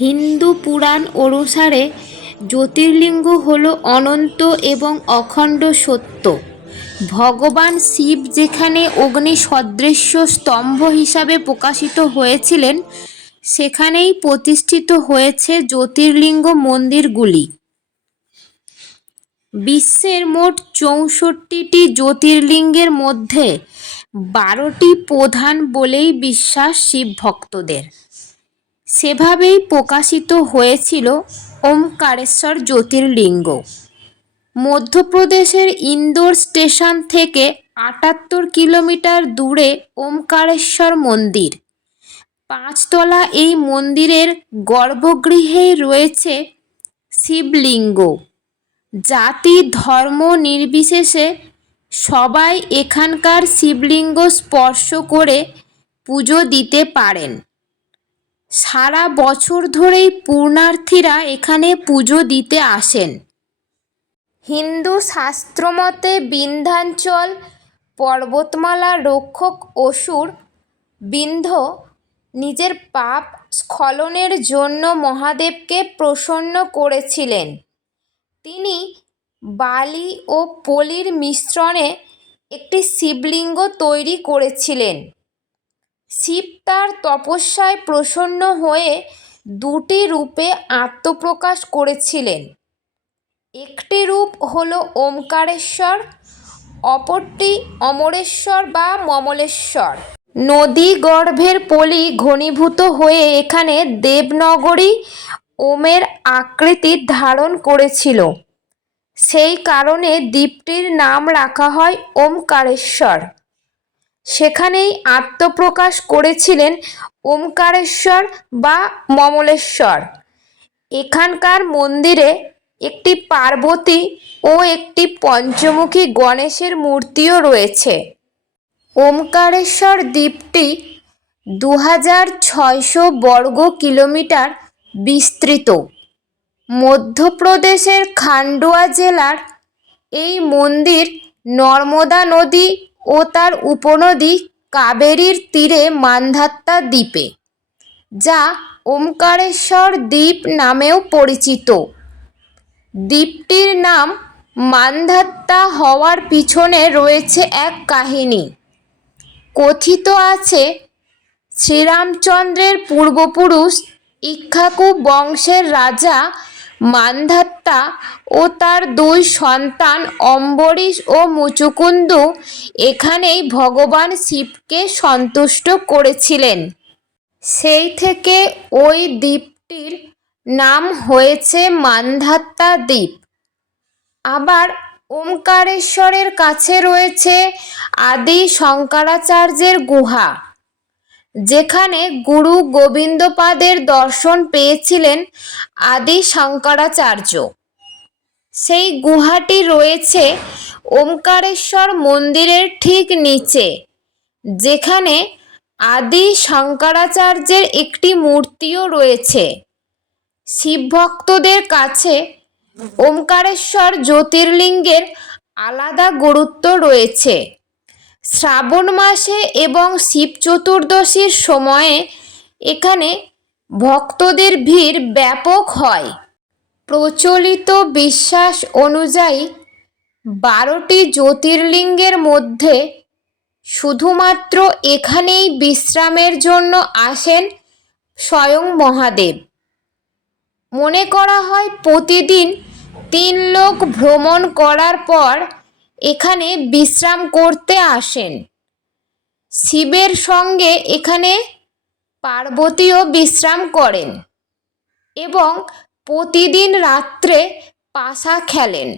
হিন্দু পুরাণ অনুসারে জ্যোতির্লিঙ্গ হল অনন্ত এবং অখণ্ড সত্য। ভগবান শিব যেখানে অগ্নি সদৃশ্য স্তম্ভ হিসাবে প্রকাশিত হয়েছিলেন, সেখানেই প্রতিষ্ঠিত হয়েছে জ্যোতির্লিঙ্গ মন্দিরগুলি। বিশ্বের মোট চৌষট্টিটি জ্যোতির্লিঙ্গের মধ্যে বারোটি প্রধান বলেই বিশ্বাস শিব ভক্তদের সেভাবেই প্রকাশিত হয়েছিল ওমকারেশ্বর জ্যোতির্লিঙ্গ। মধ্যপ্রদেশের ইন্দোর স্টেশন থেকে আটাত্তর কিলোমিটার দূরে ওমকারেশ্বর মন্দির। পাঁচতলা এই মন্দিরের গর্ভগৃহে রয়েছে শিবলিঙ্গ। জাতি, ধর্ম নির্বিশেষে সবাই এখানকার শিবলিঙ্গ স্পর্শ করে পুজো দিতে পারেন। সারা বছর ধরেই পুণ্যার্থীরা এখানে পুজো দিতে আসেন। হিন্দু শাস্ত্রমতে বিন্ধ্যাঞ্চল, পর্বতমালা রক্ষক অসুর বিন্ধ নিজের পাপ স্খলনের জন্য মহাদেবকে প্রসন্ন করেছিলেন। তিনি বালি ও পলির মিশ্রণে একটি শিবলিঙ্গ তৈরি করেছিলেন। শিব তার তপস্যায় প্রসন্ন হয়ে দুটি রূপে আত্মপ্রকাশ করেছিলেন। একটি রূপ হল ওমকারেশ্বর, অপরটি অমরেশ্বর বা মমলেশ্বর। নদী গর্ভের পলি ঘনীভূত হয়ে এখানে দেবনগরী ওমের আকৃতি ধারণ করেছিল। সেই কারণে দ্বীপটির নাম রাখা হয় ওমকারেশ্বর। সেখানেই আত্মপ্রকাশ করেছিলেন ওমকারেশ্বর বা মমলেশ্বর। এখানকার মন্দিরে একটি পার্বতী ও একটি পঞ্চমুখী গণেশের মূর্তিও রয়েছে। ওমকারেশ্বর দ্বীপটি দু হাজার ছয়শো বর্গ কিলোমিটার বিস্তৃত। মধ্যপ্রদেশের খান্ডোয়া জেলার এই মন্দির নর্মদা নদী ও তার উপনদী কাবেরীর তীরে মান্ধাত্তা দ্বীপে, যা ওমকারেশ্বর দ্বীপ নামেও পরিচিত। দ্বীপটির নাম মান্ধাত্তা হওয়ার পিছনে রয়েছে এক কাহিনী। কথিত আছে, শ্রীরামচন্দ্রের পূর্বপুরুষ ইক্ষ্বাকু বংশের রাজা মান্ধাত্তা ও তার দুই সন্তান অম্বরীশ ও মুচুকুন্দু এখানেই ভগবান শিবকে সন্তুষ্ট করেছিলেন। সেই থেকে ওই দ্বীপটির নাম হয়েছে মান্ধাত্তা দ্বীপ। আবার ওমকারেশ্বরের কাছে রয়েছে আদি শঙ্করাচার্যের গুহা। যেখানে গুরু গোবিন্দপাদের দর্শন পেয়েছিলেন আদি শঙ্করাচার্য। সেই গুহাটি রয়েছে ওমকারেশ্বর মন্দিরের ঠিক নিচে, যেখানে আদি শঙ্করাচার্যের একটি মূর্তিও রয়েছে। শিবভক্তদের কাছে ওমকারেশ্বর জ্যোতির্লিঙ্গের আলাদা গুরুত্ব রয়েছে। শ্রাবণ মাসে এবং শিব চতুর্দশীর সময়ে এখানে ভক্তদের ভিড় ব্যাপক হয়। প্রচলিত বিশ্বাস অনুযায়ী বারোটি জ্যোতির্লিঙ্গের মধ্যে শুধুমাত্র এখানেই বিশ্রামের জন্য আসেন স্বয়ং মহাদেব। মনে করা হয় প্রতিদিন তিন লোক ভ্রমণ করার পর এখানে বিশ্রাম করতে আসেন। শিবের সঙ্গে এখানে পার্বতীও বিশ্রাম করেন এবং প্রতিদিন রাত্রে পাশা খেলেন।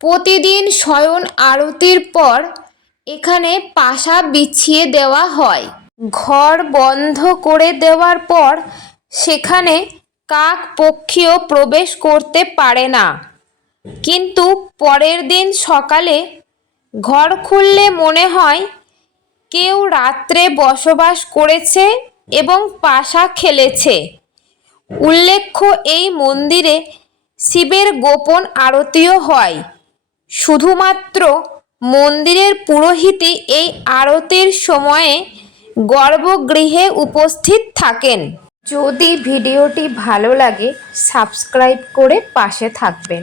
প্রতিদিন শয়ন আরতির পর এখানে পাশা বিছিয়ে দেওয়া হয়। ঘর বন্ধ করে দেওয়ার পর সেখানে কাক পক্ষীও প্রবেশ করতে পারে না। কিন্তু পরের দিন সকালে ঘর খুললে মনে হয় কেউ রাত্রে বসবাস করেছে এবং পাশা খেলেছে। উল্লেখ্য, এই মন্দিরে শিবের গোপন আরতিও হয়। শুধুমাত্র মন্দিরের পুরোহিতই এই আরতির সময়ে গর্ভগৃহে উপস্থিত থাকেন। যদি ভিডিওটি ভালো লাগে, সাবস্ক্রাইব করে পাশে থাকবেন।